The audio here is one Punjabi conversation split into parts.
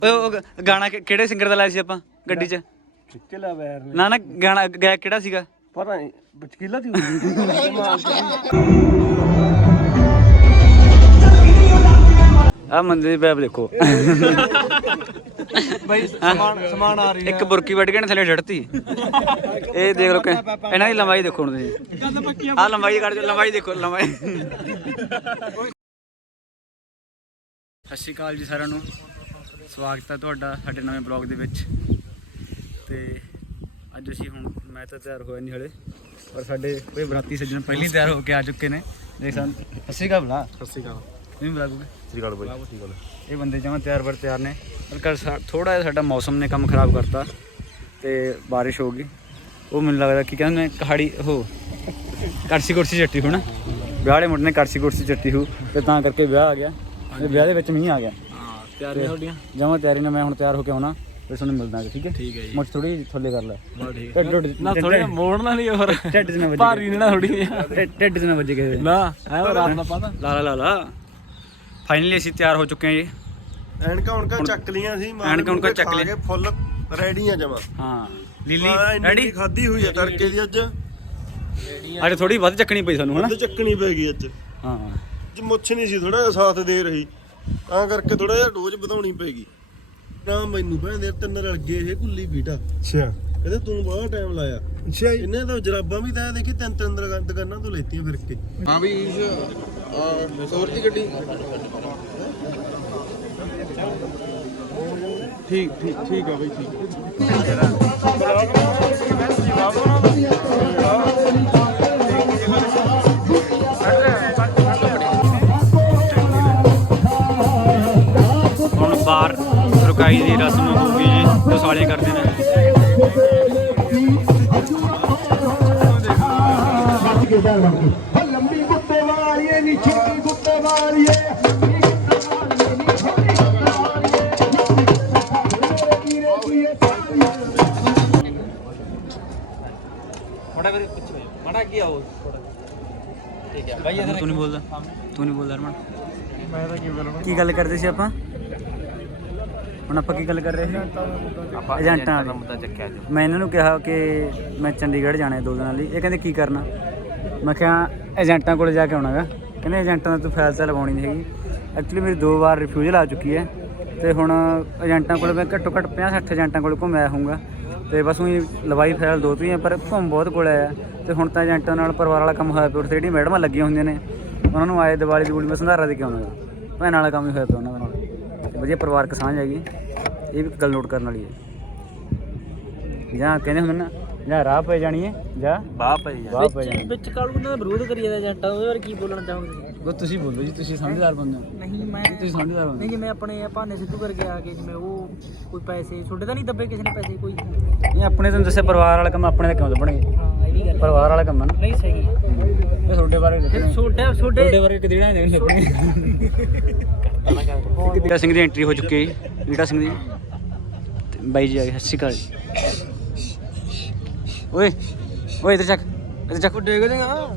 ਉਹ ਗਾਣਾ ਕਿਹੜੇ ਸਿੰਗਰ ਦਾ ਲਾਇਆ ਸੀ ਆਪਾਂ ਗੱਡੀ 'ਚ? ਚਿੱਕਲਾ ਵੈਰ ਨਾ ਨਾ ਗਾਣਾ ਗਾਇਕ ਕਿਹੜਾ ਸੀਗਾ? ਪਤਾ ਨਹੀਂ ਬਚਕੀਲਾ ਦੀ ਆ ਮੰਦੇ ਦੀ ਪੈਪ ਦੇਖੋ ਬਈ ਸਮਾਨ ਆ ਰਹੀ ਇੱਕ ਬੁਰਕੀ ਵੱਢ ਕੇ ਨੇ ਥੱਲੇ ਛੱਡਤੀ। ਇਹ ਦੇਖ ਲੋ ਕਿ ਇਹਨਾਂ ਦੀ ਲੰਬਾਈ ਦੇਖੋ ਹੁਣ ਤੁਸੀਂ। ਆ ਲੰਬਾਈ ਕੱਢ ਜੋ, ਲੰਬਾਈ ਦੇਖੋ ਲੰਬਾਈ। ਸਤਿ ਸ਼੍ਰੀ ਅਕਾਲ ਜੀ ਸਾਰਿਆਂ ਨੂੰ, ਸਵਾਗਤ ਹੈ ਤੁਹਾਡਾ ਸਾਡੇ ਨਵੇਂ ਬਲੌਗ ਦੇ ਵਿੱਚ। ਤੇ ਅੱਜ ਅਸੀਂ ਹੁਣ ਮੈਂ ਤਾਂ ਤਿਆਰ ਹੋਇਆ ਨਹੀਂ ਹਲੇ, ਪਰ ਸਾਡੇ ਕੋਈ ਬਰਾਤੀ ਸੱਜਣ ਪਹਿਲਾਂ ਹੀ ਤਿਆਰ ਹੋ ਕੇ ਆ ਚੁੱਕੇ ਨੇ। ਦੇਖ ਸਾਨੂੰ ਸਤਿ ਸ਼੍ਰੀ ਅਕਾਲ ਬੁਲਾ। ਸਤਿ ਸ਼੍ਰੀ ਅਕਾਲ। ਤੁਸੀਂ ਬੁਲਾਓਗੇ? ਸਤਿ ਸ਼੍ਰੀ ਅਕਾਲ ਬਾਈ। ਠੀਕ ਗੱਲ। ਇਹ ਬੰਦੇ ਜਮਾਂ ਤਿਆਰ ਬਰ ਤਿਆਰ ਨੇ, ਪਰ ਕੱਲ ਥੋੜਾ ਜਿਹਾ ਸਾਡਾ ਮੌਸਮ ਨੇ ਕੰਮ ਖਰਾਬ ਕਰਤਾ ਤੇ ਬਾਰਿਸ਼ ਹੋ ਗਈ। ਉਹ ਮੈਨੂੰ ਲੱਗਦਾ ਕਿ ਕਹਿੰਦੇ ਕਹਾੜੀ ਉਹ ਕੜਛੀ ਕੁਰਸੀ ਚੱਟੀ ਹੋ ਨਾ, ਵਿਆਹ ਵਾਲੇ ਮੁੰਡੇ ਨੇ ਕੜਛੀ ਕੁਰਸੀ ਚੱਟੀ ਹੋ ਤੇ ਤਾਂ ਕਰਕੇ ਵਿਆਹ ਆ ਗਿਆ। ਵਿਆਹ ਦੇ ਵਿੱਚ ਮੀਂਹ ਆ ਗਿਆ। ਹਾਂ ਤਿਆਰੀਆਂ ਤੁਹਾਡੀਆਂ? ਜਮਾਂ ਤਿਆਰੀ ਨਾਲ ਮੈਂ ਹੁਣ ਤਿਆਰ ਹੋ ਕੇ ਆਉਣਾ, ਫਿਰ ਤੁਹਾਨੂੰ ਮਿਲਦਾ। ਠੀਕ ਹੈ ਠੀਕ ਹੈ ਜੀ। ਮੁੱਠ ਥੋੜੀ ਥੱਲੇ ਕਰ ਲੈ। ਨਾ ਥੋੜੀ ਮੋੜਨਾ ਨਹੀਂ ਹੋਰ ਢਿੱਡ 'ਚ ਨਾ ਵੱਜੇ, ਭਾਰੀ ਨਾ ਥੋੜੀ ਢਿੱਡ 'ਚ ਨਾ ਵੱਜੇ ਕਿਸੇ ਦੇ। ਨਾ ਐ ਰਾਤ ਦਾ ਪਤਾ ਲਾ ਲਾ ਫਾਈਨਲੀ ਅਸੀਂ ਤਿਆਰ ਹੋ ਚੁੱਕੇ ਹਾਂ ਜੀ। ਐਨਕਾਂ ਉਨਕਾਂ ਚੱਕ ਲੀਆਂ ਸੀ, ਐਨਕਾਂ ਉਨਕਾਂ ਚੱਕ ਲਈਆਂ, ਫੁੱਲ ਰੈਡੀ ਆ ਜਮਾ। ਹਾਂ ਲੀਲੀ ਰੈਡੀ ਖਾਦੀ ਹੋਈ ਆ ਤੜਕੇ ਦੀ। ਅੱਜ ਥੋੜੀ ਵੱਧ ਚੱਕਣੀ ਪਈ ਸਾਨੂੰ ਹਨਾ। ਅੱਜ ਚੱਕਣੀ ਪੈ ਗਈ ਅੱਜ। ਹਾਂ ਅੱਜ ਮੁੱਛ ਨਹੀਂ ਸੀ ਥੋੜਾ ਜਿਹਾ ਸਾਥ ਦੇ ਰਹੀ, ਤਾਂ ਕਰਕੇ ਥੋੜਾ ਜਿਹਾ ਡੋਜ਼ ਵਧਾਉਣੀ ਪੈਗੀ। ਨਾ ਮੈਨੂੰ ਭੈਣਦੇ ਤਿੰਨ ਰਲ ਗਏ ਇਹ ਕੁੱਲੀ ਬੀਟਾ। ਅੱਛਾ ਕਹਿੰਦੇ ਤੂੰ ਬੜਾ ਟਾਈਮ ਲਾਇਆ। ਅੱਛਾ ਇਹਨੇ ਤਾਂ ਜਰਾਬਾਂ ਵੀ ਤਾਂ ਦੇਖੀ ਤਿੰਨ ਤਿੰਨ ਦੁਕਾਨਾਂ ਤੋਂ ਲੈਤੀਆਂ ਫਿਰ ਕੇ। ਹਾਂ ਵੀ ਸੋਰ ਦੀ ਗੱਡੀ ਠੀਕ ਆ ਬਈ ਠੀਕ। ਹੁਣ ਬਾਹਰ ਰੁਕਾਈ ਦੀ ਰਸਮ ਹੋਊਗੀ ਜੀ, ਦਸਾਲੇ ਕਰਦੇ ਨੇ। ਲੰਬੀ ਗੁੱਤੇ ਵਾਲੀਏ ਨੀ ਛੋਟੀ ਗੁੱਤੇ ਵਾਲੀਏ, ਮਾੜਾ ਕੀ ਆਓ ਠੀਕ ਹੈ ਭਾਈ। ਤੂੰ ਨਹੀਂ ਬੋਲਦਾ ਹਰਮਨ। ਮੈਂ ਤਾਂ ਕੀ ਬੋਲਣਾ। ਕੀ ਗੱਲ ਕਰਦੇ ਸੀ ਆਪਾਂ ਹੁਣ? ਆਪਾਂ ਕੀ ਗੱਲ ਕਰ ਰਹੇ ਸੀ? ਏਜੰਟਾਂ ਦਾ ਮੁੱਦਾ ਚੱਕਿਆ ਜੀ। ਮੈਂ ਇਹਨਾਂ ਨੂੰ ਕਿਹਾ ਕਿ ਮੈਂ ਚੰਡੀਗੜ੍ਹ ਜਾਣਾ 2 ਦਿਨਾਂ ਲਈ। ਇਹ ਕਹਿੰਦੇ ਕੀ ਕਰਨਾ? ਮੈਂ ਕਿਹਾ ਏਜੰਟਾਂ ਕੋਲ ਜਾ ਕੇ ਆਉਣਾ ਗਾ। ਕਹਿੰਦੇ ਏਜੰਟਾਂ ਦਾ ਤੂੰ ਫਾਈਲ ਤਾਂ ਲਵਾਉਣੀ ਨਹੀਂ ਹੈਗੀ। ਐਕਚੁਅਲੀ ਮੇਰੀ 2 ਵਾਰ ਰਿਫਿਊਜ਼ਲ ਆ ਚੁੱਕੀ ਹੈ ਤੇ ਹੁਣ ਏਜੰਟਾਂ ਕੋਲ ਮੈਂ ਘੱਟੋ ਘੱਟ 50-60 ਏਜੰਟਾਂ ਕੋਲ ਘੁੰਮਿਆ ਹੋਊਗਾ ਤੇ ਬਸ ਉਹੀ ਲਵਾਈ ਫਾਈਲ 2 ਹੀ ਹੈ, ਪਰ ਘੁੰਮ ਬਹੁਤ ਕੋਲ ਆਇਆ। ਤੇ ਹੁਣ ਤਾਂ ਏਜੰਟਾਂ ਨਾਲ ਪਰਿਵਾਰ ਵਾਲਾ ਕੰਮ ਹੋਇਆ ਪਿਆ। ਉੱਥੇ ਜਿਹੜੀ ਮੈਡਮਾਂ ਲੱਗੀਆਂ ਹੁੰਦੀਆਂ ਨੇ ਉਹਨਾਂ ਨੂੰ ਆਏ ਦੀਵਾਲੀ ਦੀ ਮੈਂ ਸੰਧਾਰਾ ਦੇ ਕੇ ਆਉਣਾ ਗਾ। ਭੈਣ ਵਾਲਾ ਕੰਮ ਹੀ ਹੋਇਆ ਪਿਆ ਉਹਨਾਂ ਦੇ ਨਾਲ। ਵਧੀਆ ਪਰਿਵਾਰਕ ਸਾਂਝ ਹੈਗੀ, ਇਹ ਵੀ ਗੱਲ ਨੋਟ ਕਰਨ ਵਾਲੀ ਹੈ। ਜਾਂ ਕਹਿੰਦੇ ਹੁੰਦੇ ਨਾ, ਜਾਂ ਰਾਹ ਪੈ ਜਾਣੀ ਹੈ ਜਾਂ ਬਾਹ ਪੈ ਜਾਣੀ। ਵਿੱਚ ਕਾਲੂ ਦਾ ਵਿਰੋਧ ਕਰੀ ਜਾਂਦਾ ਏਜੰਟਾਂ, ਉਹਦੇ ਬਾਰੇ ਕੀ ਬੋਲਣਾ ਚਾਹੋਗੇ? ਉਹ ਤੁਸੀਂ ਬੋਲੋ ਜੀ, ਤੁਸੀਂ ਸਮਝਦਾਰ ਬੰਦੇ ਹੋ। ਨਹੀਂ ਮੈਂ ਤੁਸੀਂ ਸਮਝਦਾਰ ਬੰਦੇ ਨਹੀਂ, ਜਿਵੇਂ ਆਪਣੇ ਭਾਨੇ ਸਿੱਧੂ ਕਰਕੇ ਆ ਕੇ ਜਿਵੇਂ ਉਹ ਕੋਈ ਪੈਸੇ ਛੋਡੇ ਤਾਂ ਨਹੀਂ ਦੱਬੇ ਕਿਸੇ ਨੇ ਪੈਸੇ ਕੋਈ? ਨਹੀਂ ਆਪਣੇ ਤੁਹਾਨੂੰ ਦੱਸਿਆ ਪਰਿਵਾਰ ਵਾਲਾ ਕੰਮ ਆਪਣੇ ਦਾ ਕਿਉਂ ਦੱਬਣਗੇ? ਹਾਂ ਇਹ ਵੀ ਗੱਲ ਪਰਿਵਾਰ ਵਾਲਾ ਕੰਮ ਹੈ ਨਾ। ਨਹੀਂ ਸਹੀ। ਇਹ ਤੁਹਾਡੇ ਬਾਰੇ ਛੋਡੇ ਬਾਰੇ ਕਿਤੇ ਨਾ ਨਹੀਂ ਲੱਗਣੀ। ਰੀਟਾ ਸਿੰਘ ਦੀ ਐਂਟਰੀ ਹੋ ਚੁੱਕੀ ਹੈ। ਰੀਟਾ ਸਿੰਘ ਦੀ ਬਾਈ ਜੀ ਆ ਗਏ। ਸਤਿ ਸ਼੍ਰੀ ਅਕਾਲ ਜੀ। ਓਏ ਇੱਧਰ ਚੱਕ ਡੇਗ ਦੇਗਾ।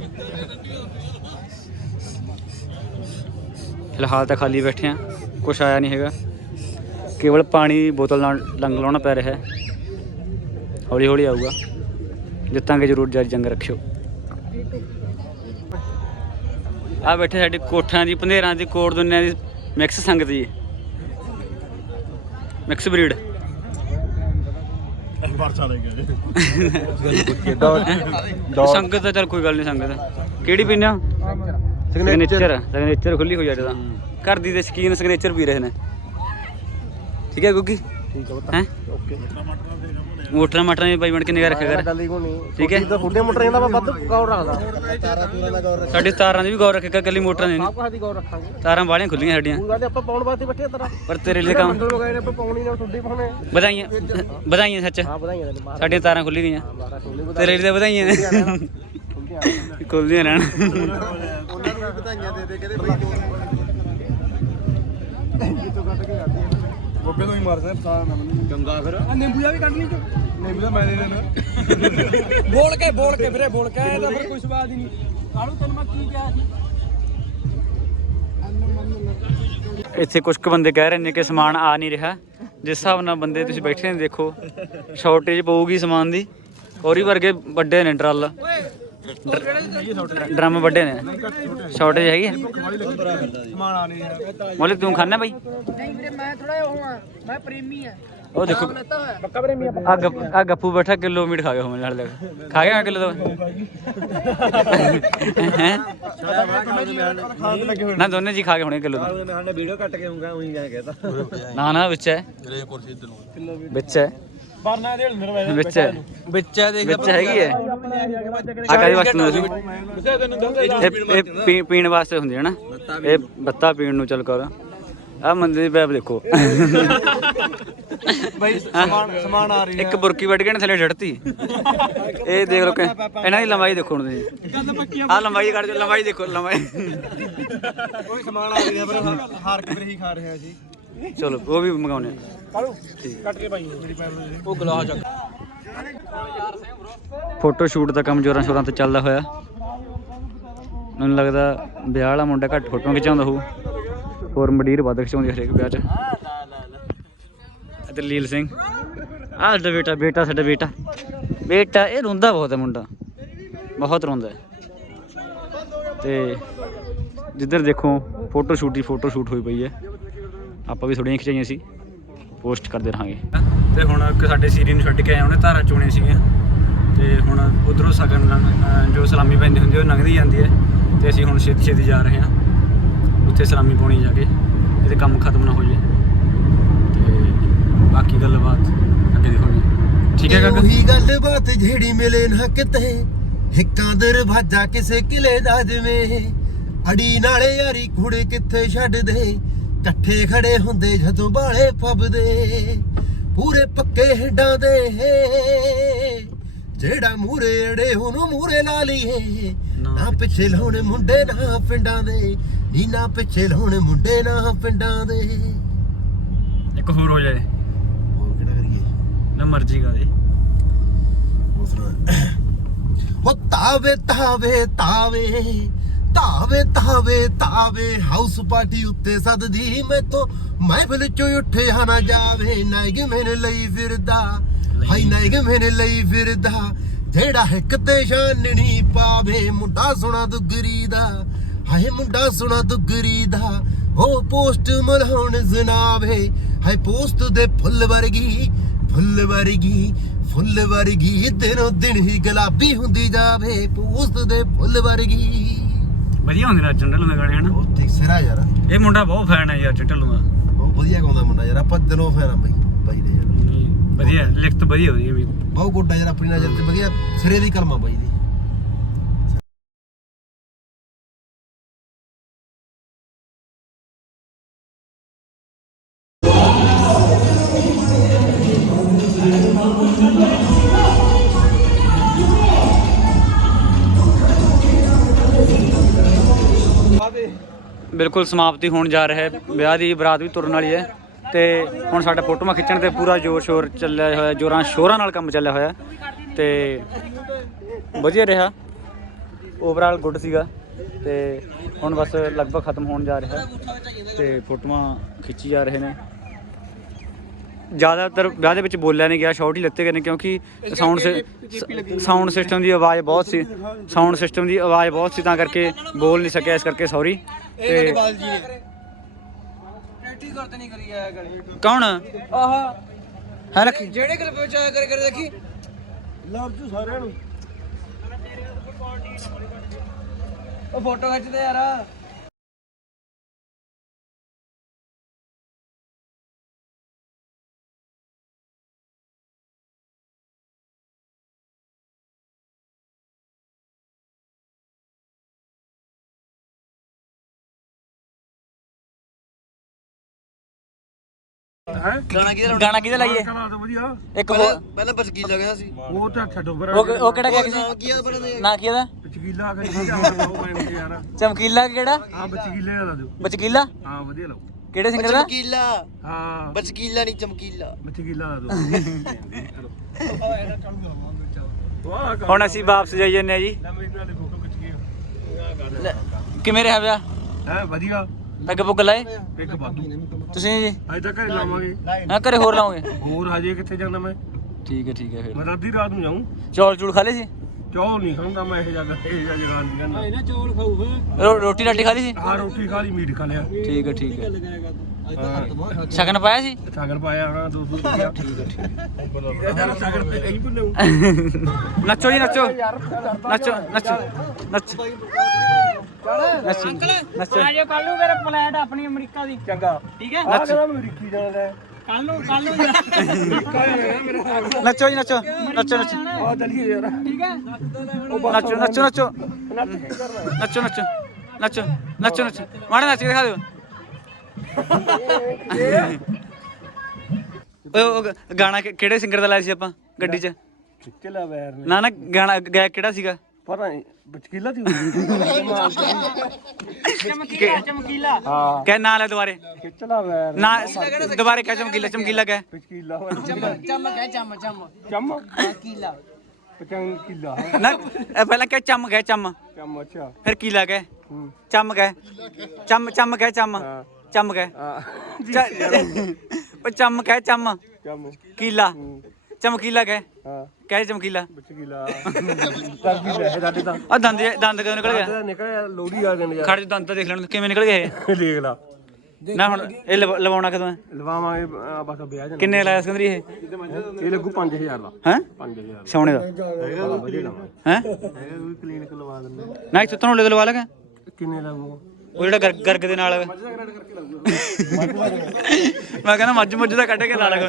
ਫਿਲਹਾਲ ਤਾਂ ਖਾਲੀ ਬੈਠੇ ਆ, ਕੁਛ ਆਇਆ ਨਹੀਂ ਹੈਗਾ। ਕੇਵਲ ਪਾਣੀ ਦੀ ਬੋਤਲ ਨਾਲ ਲੰਗ ਲਾਉਣਾ ਪੈ ਰਿਹਾ ਹੈ। ਹੌਲੀ ਹੌਲੀ ਆਊਗਾ, ਜਿੱਤਾਂਗੇ ਜ਼ਰੂਰ। ਜਾਰੀ ਜੰਗ ਰੱਖਿਓ। ਆ ਬੈਠੇ ਸਾਡੇ ਕੋਠਾਂ ਦੀ ਪੰਧੇਰਾਂ ਦੀ ਕੋਟ ਦੁਨੀਆਂ ਦੀ ਮਿਕਸ ਸੰਗਤ ਜੀ, ਮਿਕਸ ਬਰੀਡ। ਸੰਗਤ ਤਾਂ ਚੱਲ ਕੋਈ ਗੱਲ ਨਹੀਂ। ਸੰਗਤ ਕਿਹੜੀ ਪੀਂਦੇ ਹੋ? ਸਿਗਨੇਚਰ ਖੁੱਲੀ ਹੋਈ ਅੱਜ ਤਾਂ। ਘਰ ਦੀ ਦੇ ਸ਼ਕੀਨ ਸਿਗਨੇਚਰ ਪੀ ਰਹੇ ਨੇ। ਠੀਕ ਹੈ ਗੁੱਗੀ? ਹੈ ਮੋਟਰਾਂ ਮਾਟਰਾਂ ਦੀ ਬਾਈ ਬਣ ਕੇ ਨਿਗਾਹ ਰੱਖਿਆ ਕਰ। ਠੀਕ ਹੈ ਤੁਹਾਡੇ ਮੋਟਰਾਂ ਦਾ ਵੱਧ ਗੌਰ ਰੱਖਦਾ। ਸਾਡੇ ਤਾਰਾਂ ਦੀ ਵੀ ਗੌਰ ਰੱਖਿਆ ਕਰ, ਕੱਲੀ ਮੋਟਰਾਂ ਦੀ ਆਪ ਦੀ ਗੌਰ ਰੱਖਾਂਗੇ। ਤਾਰਾਂ ਵਾਲੀਆਂ ਖੁੱਲੀਆਂ ਸਾਡੀਆਂ, ਉਹ ਗੱਲ ਆਪਾਂ ਪਾਉਣ ਵਾਸਤੇ ਬੈਠੇ ਤੇਰਾ। ਪਰ ਤੇਰੇ ਲਈ ਕੰਮ ਮੰਡਲ ਵਗਾਏ ਨੇ ਆਪਾਂ ਪਾਉਣੀ ਨਾ ਠੁੱਡੀ ਪਾਉਣੇ। ਵਧਾਈਆਂ ਸੱਚ। ਹਾਂ ਵਧਾਈਆਂ ਤੈਨੂੰ। ਸਾਡੀਆਂ ਤਾਰਾਂ ਖੁੱਲੀ ਗਈਆਂ, ਤੇਰੇ ਲਈ ਤਾਂ ਵਧਾਈਆਂ ਨੇ। ਖੁੱਲਦੀਆਂ ਰਹਿਣ। ਉਹਨਾਂ ਨੂੰ ਵਧਾਈਆਂ ਦੇ ਕਹਿੰਦੇ ਬਈ ਕਿਤੋਂ ਕੱਢ ਕੇ ਆਦੀ ਗੋਪੇ ਤੋਂ ਹੀ ਮਾਰਦੇ ਤਾਂ ਗੰਗਾ। ਫਿਰ ਨਿੰਬੂ ਜਾ ਵੀ ਕੱਢ ਲਈ ਨਿੰਬੂ ਦਾ ਮੈਂ ਦੇ ਦੇਣਾ। ਬੋਲ ਕੇ ਵੀਰੇ ਬੋਲ ਕੇ ਆਇਆ ਤਾਂ ਫਿਰ ਕੋਈ ਸਵਾਦ ਹੀ ਨਹੀਂ। ਕਾਲੂ ਤੈਨੂੰ ਮੈਂ ਕੀ ਕਿਹਾ ਸੀ? ਇੱਥੇ ਕੁਝ ਕੁ ਬੰਦੇ ਕਹਿ ਰਹੇ ਨੇ ਕਿ ਸਮਾਨ ਆ ਨਹੀਂ ਰਿਹਾ, ਜਿਸ ਹਿਸਾਬ ਨਾਲ ਬੰਦੇ ਤੁਸੀਂ ਬੈਠੇ ਨੇ ਦੇਖੋ ਸ਼ਾਰਟੇਜ ਪਊਗੀ ਸਮਾਨ ਦੀ। ਔਰੀ ਵਰਗੇ ਵੱਡੇ ਨੇ ਟਰਾਲ ਡਰਮ ਵੱਡੇ ਨੇ ਸ਼ਾਰਟੇਜ ਹੈਗੀ ਸਮਾਨ ਆ ਨਹੀਂ ਯਾਰ ਮੋਲੇ ਤੂੰ ਖਾਣਾ ਬਾਈ ਨਹੀਂ ਵੀਰੇ ਮੈਂ ਥੋੜਾ ਉਹ ਆ ਮੈਂ ਪ੍ਰੇਮੀ ਆ ਉਹ ਦੇਖੋ ਪੱਕਾ ਪ੍ਰੇਮੀ ਆ ਗੱਪੂ ਬੈਠਾ ਕਿਲੋ ਮੀਟ ਖਾ ਗਿਆ ਹੋਣ ਨਾਲ ਖਾ ਗਿਆ ਕਿਲੋ ਹੈ ਨਾ ਦੋਨੇ ਜੀ ਖਾ ਕੇ ਹੋਣੇ ਕਿਲੋ ਮੈਂ ਵੀਡੀਓ ਕੱਟ ਕੇ ਆਉਂਗਾ ਉਹੀ ਕਹਿ ਕਹਿਤਾ ਨਾ ਵਿੱਚ ਹੈ ਵਿੱਚ ਹੈ ਬਰਨਾ ਦੇ ਅੰਦਰ ਵਿੱਚ ਹੈ ਵਿੱਚ ਹੈਗੀ ਹੈ ਆ ਕਾਹਦੀ ਵਾਸਤੇ ਨੂੰ ਇਹ ਪੀਣ ਵਾਸਤੇ ਹੁੰਦੀ ਹੈ ਨਾ ਇਹ ਬੱਤਾ ਪੀਣ ਨੂੰ ਚੱਲ ਕਰ ਆ ਮੰਦੇ ਦੀ ਪੈਪ ਦੇਖੋ ਬਾਈ ਸਮਾਨ ਆ ਰਹੀ ਇੱਕ ਬੁਰਕੀ ਵੱਢ ਕੇ ਨੇ ਥੱਲੇ ਛੱਡਤੀ ਇਹ ਦੇਖ ਲੋ ਕਿ ਇਹਨਾਂ ਦੀ ਲੰਬਾਈ ਦੇਖੋ ਹੁਣ ਤੁਸੀਂ ਆ ਲੰਬਾਈ ਕੱਢ ਜੋ ਲੰਬਾਈ ਦੇਖੋ ਲੰਬਾਈ ਕੋਈ ਸਮਾਨ ਆ ਰਹੀ ਹੈ ਪਰ ਹਾਰ ਕੇ ਫਿਰ ਹੀ ਖਾ ਰਹੇ ਆ ਜੀ ਚਲੋ ਉਹ ਵੀ ਮੰਗਾਉਣੇ ਕਾਲੂ ਕੱਟ ਕੇ ਪਾਈ ਮੇਰੀ ਪੈਪ ਉਹ ਗਲਾਸ ਚੱਕ ਫੋਟੋ ਸ਼ੂਟ ਦਾ ਕੰਮ ਜੋਰਾਂ ਸ਼ੋਰਾਂ ਤੇ ਚੱਲਦਾ ਹੋਇਆ ਮੈਨੂੰ ਲੱਗਦਾ ਵਿਆਹ ਵਾਲਾ ਮੁੰਡਾ ਘੱਟ ਫੋਟੋਆਂ ਖਿਚਾਉਂਦਾ ਹੋਊ ਹੋਰ ਮੰਡੀਰ ਵੱਧ ਖਿਚਾਉਂਦੀ ਹਰੇਕ ਵਿਆਹ 'ਚ ਅਤੇ ਲੀਲ ਸਿੰਘ ਆਹ ਸਾਡਾ ਬੇਟਾ ਸਾਡਾ ਬੇਟਾ ਇਹ ਰੋਂਦਾ ਬਹੁਤ ਹੈ ਮੁੰਡਾ ਬਹੁਤ ਰੋਂਦਾ ਤੇ ਜਿੱਧਰ ਦੇਖੋ ਫੋਟੋ ਸ਼ੂਟ ਹੋਈ ਪਈ ਹੈ ਆਪਾਂ ਵੀ ਥੋੜ੍ਹੀਆਂ ਖਿਚਾਈਆਂ ਸੀ ਪੋਸਟ ਕਰਦੇ ਰਹਾਂਗੇ ਤੇ ਹੁਣ ਇੱਕ ਸਾਡੇ ਸੀਰੀ ਨੂੰ ਛੱਡ ਕੇ ਆਏ ਉਹਨੇ ਧਾਰਾਂ ਚੋਣੀਆਂ ਸੀਗੀਆਂ ਤੇ ਹੁਣ ਉਧਰੋਂ ਸਗਨ ਜੋ ਸਲਾਮੀ ਪੈਂਦੀ ਹੁੰਦੀ ਉਹ ਲੰਘਦੀ ਜਾਂਦੀ ਹੈ ਤੇ ਅਸੀਂ ਹੁਣ ਛੇਤੀ ਜਾ ਰਹੇ ਹਾਂ ਉੱਥੇ ਸਲਾਮੀ ਪਾਉਣੀ ਜਾ ਕੇ ਇਹਦੇ ਕੰਮ ਖਤਮ ਨਾ ਹੋ ਜਾਏ ਤੇ ਬਾਕੀ ਗੱਲਬਾਤ ਅੱਗੇ ਦੇਖਾਂਗੇ ਠੀਕ ਹੈ ਕਾਕਾ ਉਹੀ ਗੱਲਬਾਤ ਜਿਹੜੀ ਮਿਲੇ ਨਾ ਕਿਤੇ ਹਿੱਕਾਂ ਦਰਵਾਜ਼ਾ ਕਿਸੇ ਕਿਲੇ ਦਾ ਜਿਵੇਂ ਅੜੀ ਨਾਲੇ ਯਾਰੀ ਕੁੜੇ ਕਿੱਥੇ ਛੱਡਦੇ ਇਕੱਠੇ ਖੜੇ ਹੁੰਦੇ ਜਦੋਂ ਬਾਲੇ ਫੱਬਦੇ ਪੂਰੇ ਪੱਕੇ ਹੱਡਾਂ ਦੇ ਜਿਹੜਾ ਮੂਰੇ ਅੜੇ ਉਹਨੂੰ ਮੂਰੇ ਲਾ ਲਈਏ ਨਾ ਪਿੱਛੇ ਲਾਉਣੇ ਮੁੰਡੇ ਨਾ ਪਿੰਡਾਂ ਦੇ ਨੀ ਨਾ ਪਿੱਛੇ ਲਾਉਣੇ ਮੁੰਡੇ ਨਾ ਪਿੰਡਾਂ ਦੇ ਇੱਕ ਹੋਰ ਹੋ ਜਾਏ ਹੋਰ ਕਿਹੜਾ ਕਰੀਏ ਨਾ ਮਰਜ਼ੀ ਗਾ ਦੇ ਉਹ ਤਾਵੇ ਤਾਵੇ ਤਾਵੇ ਤਾਵੇ ਤਾਵੇ ਤਾਵੇ ਹਾਊਸ ਪਾਰਟੀ ਉੱਤੇ ਸੱਦਦੀ ਮੈਥੋਂ ਮਹਿਫਿਲ ਚੋਂ ਉੱਠਿਆ ਨਾ ਜਾਵੇ ਨਾਇਗ ਮੈਨੇ ਲਈ ਫਿਰਦਾ ਹਾਈ ਨਾਇਗ ਮੈਨੇ ਲਈ ਫਿਰਦਾ ਜਿਹੜਾ ਇੱਕ ਤੇ ਸ਼ਾਨਣੀ ਪਾਵੇ ਮੁੰਡਾ ਸੋਹਣਾ ਦੁਗਰੀ ਦਾ ਹਾਏ ਮੁੰਡਾ ਸੋਹਣਾ ਦੁਗਰੀ ਦਾ ਉਹ ਪੋਸਟ ਮਲਹਾਉਣ ਜਨਾਵੇ ਹਾਏ ਪੋਸਟ ਦੇ ਫੁੱਲ ਵਰਗੀ ਦਿਨੋਂ ਦਿਨ ਹੀ ਗੁਲਾਬੀ ਹੁੰਦੀ ਜਾਵੇ ਪੋਸਟ ਦੇ ਫੁੱਲ ਵਰਗੀ ਵਧੀਆ ਹੁੰਦੇ ਨੇ ਢੱਲੂ ਦੇ ਗਾਣੇ ਹਨ ਉਹ ਠੀਕ ਸਿਰਾ ਯਾਰ ਇਹ ਮੁੰਡਾ ਬਹੁਤ ਫੈਨ ਹੈ ਯਾਰ ਢੱਲੂ ਦਾ ਬਹੁਤ ਵਧੀਆ ਗਾਉਂਦਾ ਮੁੰਡਾ ਯਾਰ ਆਪਾਂ ਦਿਲੋਂ ਫੈਨ ਆ ਬਾਈ ਦੇ ਯਾਰ ਵਧੀਆ ਲਿਖਤ ਵਧੀਆ ਹੋਈ ਵੀ ਬਹੁਤ ਗੁੱਡ ਆ ਯਾਰ ਆਪਣੀ ਨਜ਼ਰ ਤੇ ਵਧੀਆ ਸਿਰੇ ਦੀ ਕਲਮਾ ਬਾਈ ਦੀ ਬਿਲਕੁਲ ਸਮਾਪਤੀ ਹੋਣ ਜਾ ਰਿਹਾ ਹੈ ਵਿਆਹ ਦੀ ਬਰਾਤ ਵੀ ਤੁਰਨ ਵਾਲੀ ਹੈ ਤੇ ਹੁਣ ਸਾਡਾ ਫੋਟੋਆਂ ਖਿੱਚਣ ਤੇ ਪੂਰਾ ਜ਼ੋਰ ਸ਼ੋਰ ਚੱਲਿਆ ਹੋਇਆ ਜੋਰਾਂ ਸ਼ੋਰਾਂ ਨਾਲ ਕੰਮ ਚੱਲਿਆ ਹੋਇਆ ਤੇ ਵਧੀਆ ਰਿਹਾ ਓਵਰਆਲ ਗੁੱਡ ਸੀਗਾ ਤੇ ਹੁਣ ਬਸ ਲਗਭਗ ਖਤਮ ਹੋਣ ਜਾ ਰਿਹਾ ਤੇ ਫੋਟੋਆਂ ਖਿੱਚੀ ਜਾ ਰਹੇ ਨੇ ਜ਼ਿਆਦਾਤਰ ਵਿਆਹ ਦੇ ਵਿੱਚ ਬੋਲਿਆ ਨਹੀਂ ਗਿਆ ਸ਼ਾਰਟ ਹੀ ਲੱਤੇ ਗਏ ਨੇ ਕਿਉਂਕਿ ਸਾਊਂਡ ਸਿਸਟਮ ਦੀ ਆਵਾਜ਼ ਬਹੁਤ ਸੀ ਤਾਂ ਕਰਕੇ ਬੋਲ ਨਹੀਂ ਸਕਿਆ ਇਸ ਕਰਕੇ ਸੌਰੀ ਤੇ ਕੌਣ ਆਹਾ ਹੈ ਰੱਖੀ ਜਿਹੜੇ ਕਲਿੱਪ ਵਿੱਚ ਆਇਆ ਕਰ ਦੇਖੀ ਲਵ ਜੂ ਸਾਰਿਆਂ ਨੂੰ ਉਹ ਫੋਟੋ ਖਿੱਚਦੇ ਯਾਰ ਗਾਣਾ ਕਿਹਦਾ ਲਾਈਏ ਵਧੀਆ ਇੱਕ ਹੋਰ ਪਹਿਲਾਂ ਬਚਕੀਲਾ ਕਹਿੰਦਾ ਸੀ ਉਹ ਤਾਂ ਛੱਡੋ ਪਰ ਉਹ ਕਿਹੜਾ ਗਿਆ ਕਿਸੇ ਨਾ ਕੀ ਇਹਦਾ ਚਕੀਲਾ ਕਹਿੰਦਾ ਉਹ ਬੈਣ ਕੇ ਯਾਰ ਚਮਕੀਲਾ ਕਿਹੜਾ ਹਾਂ ਬਚਕੀਲੇ ਦਾ ਦਿਓ ਬਚਕੀਲਾ ਹਾਂ ਵਧੀਆ ਲਓ ਕਿਹੜੇ ਸਿੰਗਰ ਦਾ ਚਮਕੀਲਾ ਹਾਂ ਬਚਕੀਲਾ ਨਹੀਂ ਚਮਕੀਲਾ ਬਚਕੀਲਾ ਦਾ ਦਿਓ ਹੁਣ ਅਸੀਂ ਵਾਪਸ ਜਾਈ ਜੰਨੇ ਆ ਜੀ ਲੈ ਮੇਰੇ ਨਾਲ ਫੋਟੋ ਖਿੱਚ ਕੇ ਕਿਵੇਂ ਰਿਹਾ ਵਿਆਹ ਹੈ ਵਧੀਆ ਪੈਗ ਪੁੱਗ ਲਾਏ ਇੱਕ ਵਾਧੂ ਤੁਸੀਂ ਜੀ ਅਜੇ ਤਾਂ ਘਰੇ ਲਾਵਾਂਗੇ ਹਾਂ ਘਰੇ ਹੋਰ ਲਾਓਗੇ ਹੋਰ ਹਜੇ ਕਿੱਥੇ ਜਾਣਾ ਮੈਂ ਠੀਕ ਹੈ ਫਿਰ ਮੈਂ ਤਾਂ ਅੱਧੀ ਰਾਤ ਨੂੰ ਜਾਊਂ ਚੌਲ ਚੂਲ ਖਾ ਲਏ ਸੀ ਚੌਲ ਨਹੀਂ ਖਾਂਦਾ ਮੈਂ ਇਹ ਜਗ੍ਹਾ ਜਗਾਨ ਦੀ ਕਰਨਾ ਇਹਨਾਂ ਚੌਲ ਖਾਊ ਫਿਰ ਰੋਟੀ ਰਾਟੀ ਖਾ ਲਈ ਸੀ ਹਾਂ ਰੋਟੀ ਖਾ ਲਈ ਮੀਟ ਖਾ ਲਿਆ ਠੀਕ ਹੈ ਸ਼ਗਨ ਪਾਇਆ ਸੀ ਸਾਗਰ ਪਾਇਆ ਹਾਂ 200 ਰੁਪਇਆ ਠੀਕ ਹੈ ਸਾਗਰ ਤੇ ਨਹੀਂ ਭੁੱਲੂ ਨੱਚੋ ਜੀ ਨੱਚੋ ਨੱਚੋ ਨੱਚੋ ਨੱਚੋ ਨੱਚੋ ਆ ਜਾਓ ਕੱਲ ਨੂੰ ਮੇਰੇ ਫਲੈਟ ਆਪਣੀ ਅਮਰੀਕਾ ਦੀ ਚੰਗਾ ਠੀਕ ਹੈ ਆਹ ਕਹਿੰਦਾ ਅਮਰੀਕੀ ਜਾਣਾ ਲੈ ਕੱਲ ਨੂੰ ਨੱਚੋ ਜੀ ਨੱਚੋ ਨੱਚੋ ਨੱਚੋ ਆ ਚੱਲੀਏ ਯਾਰ ਠੀਕ ਹੈ ਨੱਚੋ ਨੱਚੋ ਨੱਚੋ ਨੱਚੋ ਨੱਚੋ ਨੱਚੋ ਨੱਚੋ ਨੱਚੋ ਮਾੜਾ ਨੱਚ ਕੇ ਦਿਖਾ ਦਿਓ ਉਹ ਗਾਣਾ ਕਿਹੜੇ ਸਿੰਗਰ ਦਾ ਲਾਇਆ ਸੀ ਆਪਾਂ ਗੱਡੀ 'ਚ ਚਲਾ ਵੈਰ ਨੇ ਨਾ ਗਾਣਾ ਗਾਇਕ ਕਿਹੜਾ ਸੀਗਾ ਪਤਾ ਨਹੀਂ ਬਚਕੀਲਾ ਦੀ ਚਮਕੀਲਾ ਹਾਂ ਕਹਿ ਨਾਂ ਲੈ ਦੁਬਾਰੇ ਖਿੱਚਲਾ ਵੈਰ ਨਾ ਦੁਬਾਰੇ ਕਹਿ ਚਮਕੀਲਾ ਕਹਿ ਬਚਕੀਲਾ ਚਮ ਕਹਿ ਚਮ ਚਮ ਕੀਲਾ ਚਮਕੀਲਾ ਨਾ ਪਹਿਲਾਂ ਕਹਿ ਚਮ ਕਹਿ ਚਮ ਚਮ ਅੱਛਾ ਫਿਰ ਕੀਲਾ ਕਹਿ ਹੂੰ ਚਮ ਕਹਿ ਚਮ ਕਹਿ ਚਮ ਚਮ ਕਹਿ ਚਮ ਕਹਿ ਚਮ ਚਮ ਕੀਲਾ ਚਮਕੀਲਾ ਕਹਿ ਹਾਂ ਚਮਕੀਲਾ ਬਚਕੀਲਾ ਕਰਦੀ ਲੈ ਸਾਡੇ ਤਾਂ ਆ ਦੰਦ ਕਦੋਂ ਨਿਕਲ ਗਿਆ ਨਿਕਲਿਆ ਲੋੜੀ ਆ ਗਏ ਯਾਰ ਖੜ ਦੰਦ ਤਾਂ ਦੇਖ ਲੈਣ ਕਿਵੇਂ ਨਿਕਲ ਗਏ ਇਹ। ਦੇਖ ਲਾ ਨਾ ਹੁਣ ਇਹ ਲਵਾਉਣਾ ਕਦੋਂ ਹੈ ਲਵਾਵਾਂਗੇ ਬਸ ਵਿਆਹ ਜਾਣਾ ਕਿੰਨੇ ਲਾਇਆ ਸਿਕੰਦਰੀ ਇਹ ਇਹ ਲੱਗੂ 5000 ਦਾ ਹੈ 5000 ਸੋਨੇ ਦਾ ਹੈਗਾ ਵਧੀਆ ਲਾਵਾਂ ਹੈ ਹੈਗਾ ਕੋਈ ਕਲੀਨਿਕ ਲਵਾ ਦਿੰਦੇ ਨਾ ਇੱਕ ਤੁਹਾਨੂੰ ਲਵਾ ਲਗਾ ਕਿੰਨੇ ਲੱਗੂ ਉਹ ਜਿਹੜਾ ਗਰਗ ਦੇ ਨਾਲ ਮੈਂ ਕਹਿੰਦਾ ਮੱਝ ਦਾ ਕੱਢ ਕੇ ਲਾ ਲਗਾ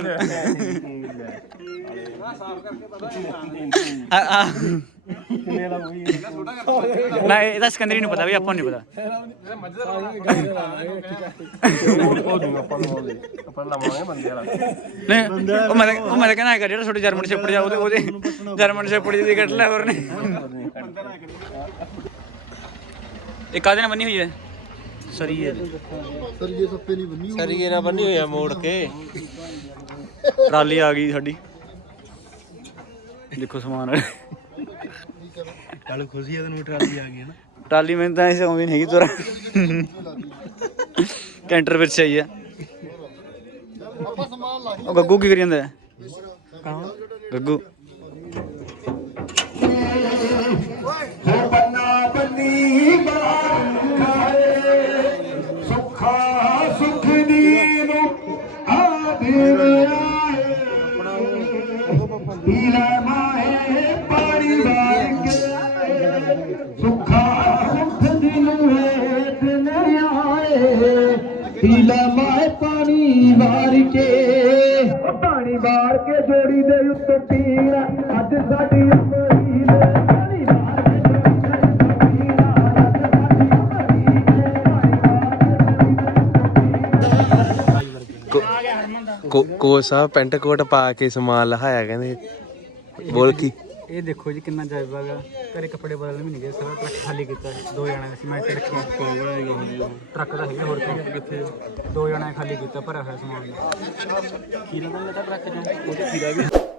ਕਿੰਨੇ ਲੱਗੂ ਨਾ ਇਹਦਾ ਸਿਕੰਦਰੀ ਨੂੰ ਪਤਾ ਵੀ ਆਪਾਂ ਨੂੰ ਨਹੀਂ ਪਤਾ ਆਪਾਂ ਲਾਵਾਂਗੇ ਬੰਦੇ ਵਾਲਾ ਨਹੀਂ ਉਹ ਮੈਂ ਕਹਿੰਦਾ ਹੈਗਾ ਜਿਹੜਾ ਤੁਹਾਡੇ ਜਰਮਨ ਸ਼ੇਪੜ ਜਾ ਉਹਦੇ ਜਰਮਨ ਸ਼ੇਪੜ ਦੀ ਕੱਢ ਲੈ ਹੋਰ ਨੇ ਇਹ ਕਾਹਦੇ ਨਾਲ ਬੰਨੀ ਹੋਈ ਹੈ ਸਰੀਏ ਸਰੀਏ ਨਾਲ ਬੰਨੀ ਹੋਇਆ ਮੋੜ ਕੇ ਟਰਾਲੀ ਆ ਗਈ ਸਾਡੀ ਦੇਖੋ ਸਮਾਨ ਕੱਲ ਖੁਸ਼ੀ ਆ ਤੈਨੂੰ ਟਰਾਲੀ ਆ ਗਈ ਹੈ ਨਾ ਟਰਾਲੀ ਮੈਨੂੰ ਤਾਂ ਐਸੇ ਆਉਂਦੀ ਨਹੀਂ ਹੈਗੀ ਤੋਰਾ ਕੈਂਟਰ ਵਿੱਚ ਆਈ ਆ ਉਹ ਗੱਗੂ ਕੀ ਕਰੀ ਜਾਂਦਾ ਹੈ ਗੱਗੂ ਪਾਣੀ ਵਾਰ ਕੇ ਜੋੜੀ ਦੇ ਉੱਤੇ ਪੀਣਾ ਅੱਜ ਸਾਡੀ ਅਮਰੀ ਕੋ ਸਾਹਿਬ ਪੈਂਟ ਕੋਟ ਪਾ ਕੇ ਸਮਾਨ ਲਹਾਇਆ ਕਹਿੰਦੇ ਬੋਲ ਕੀ ਇਹ ਦੇਖੋ ਜੀ ਕਿੰਨਾ ਜਾਇਬਾ ਗਾ ਘਰੇ ਕੱਪੜੇ ਬਦਲਣ ਵੀ ਨਹੀਂ ਗਏ ਸਾਰਾ ਟਰੱਕ ਖਾਲੀ ਕੀਤਾ ਦੋ ਜਣਿਆਂ ਸੀ ਮੈਂ ਇੱਥੇ ਰੱਖਿਆ ਟਰੱਕ ਦਾ ਹੈਗਾ ਹੋਰ ਕਿੱਥੇ ਦੋ ਜਣਿਆਂ ਖਾਲੀ ਕੀਤਾ ਭਰਿਆ ਹੋਇਆ ਸਮਾਨ ਕੀ ਲੱਗਦਾ ਟਰੱਕ ਚ ਉਹਦੇ ਖੀਰਾ ਵੀ